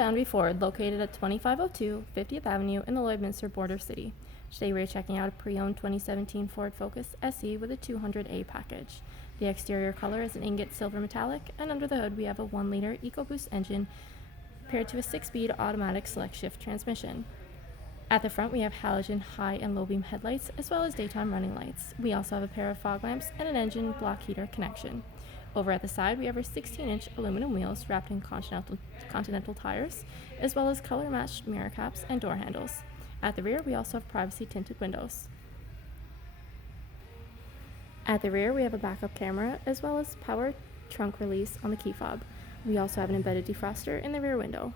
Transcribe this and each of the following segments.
Boundary Ford, located at 2502 50th Avenue in the Lloydminster border city. Today we are checking out a pre-owned 2017 Ford Focus SE with a 200A package. The exterior color is an ingot silver metallic, and under the hood we have a 1-liter EcoBoost engine paired to a 6-speed automatic select-shift transmission. At the front we have halogen high and low beam headlights as well as daytime running lights. We also have a pair of fog lamps and an engine block heater connection. Over at the side we have our 16-inch aluminum wheels wrapped in continental tires, as well as color-matched mirror caps and door handles. At the rear we also have privacy tinted windows. At the rear we have a backup camera as well as power trunk release on the key fob. We also have an embedded defroster in the rear window.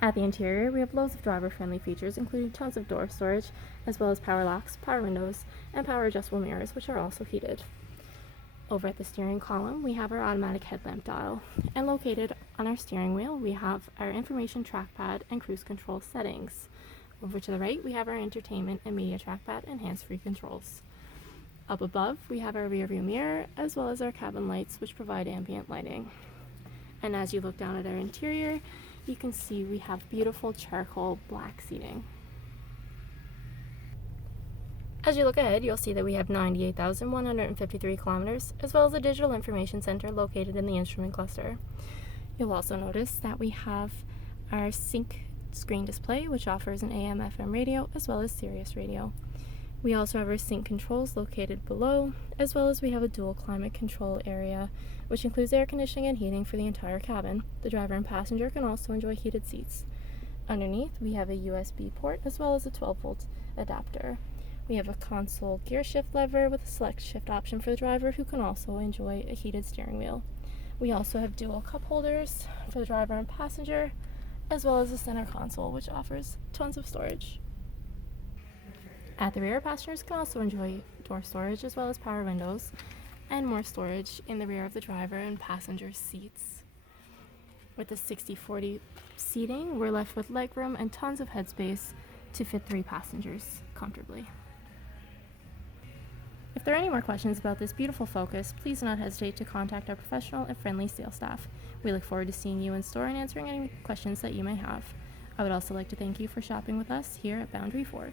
At the interior we have loads of driver-friendly features, including tons of door storage, as well as power locks, power windows, and power adjustable mirrors, which are also heated. Over at the steering column we have our automatic headlamp dial, and located on our steering wheel we have our information trackpad and cruise control settings. Over to the right we have our entertainment and media trackpad and hands-free controls. Up above we have our rear view mirror as well as our cabin lights, which provide ambient lighting. And as you look down at our interior, you can see we have beautiful charcoal black seating. As you look ahead, you'll see that we have 98,153 kilometers, as well as a digital information center located in the instrument cluster. You'll also notice that we have our sync screen display, which offers an AM/FM radio as well as Sirius radio. We also have our sync controls located below, as well as we have a dual climate control area, which includes air conditioning and heating for the entire cabin. The driver and passenger can also enjoy heated seats. Underneath, we have a USB port as well as a 12-volt adapter. We have a console gear shift lever with a select shift option for the driver, who can also enjoy a heated steering wheel. We also have dual cup holders for the driver and passenger, as well as a center console, which offers tons of storage. At the rear, passengers can also enjoy door storage as well as power windows and more storage in the rear of the driver and passenger seats. With the 60/40 seating, we're left with legroom and tons of headspace to fit 3 passengers comfortably. If there are any more questions about this beautiful Focus, please do not hesitate to contact our professional and friendly sales staff. We look forward to seeing you in store and answering any questions that you may have. I would also like to thank you for shopping with us here at Boundary Ford.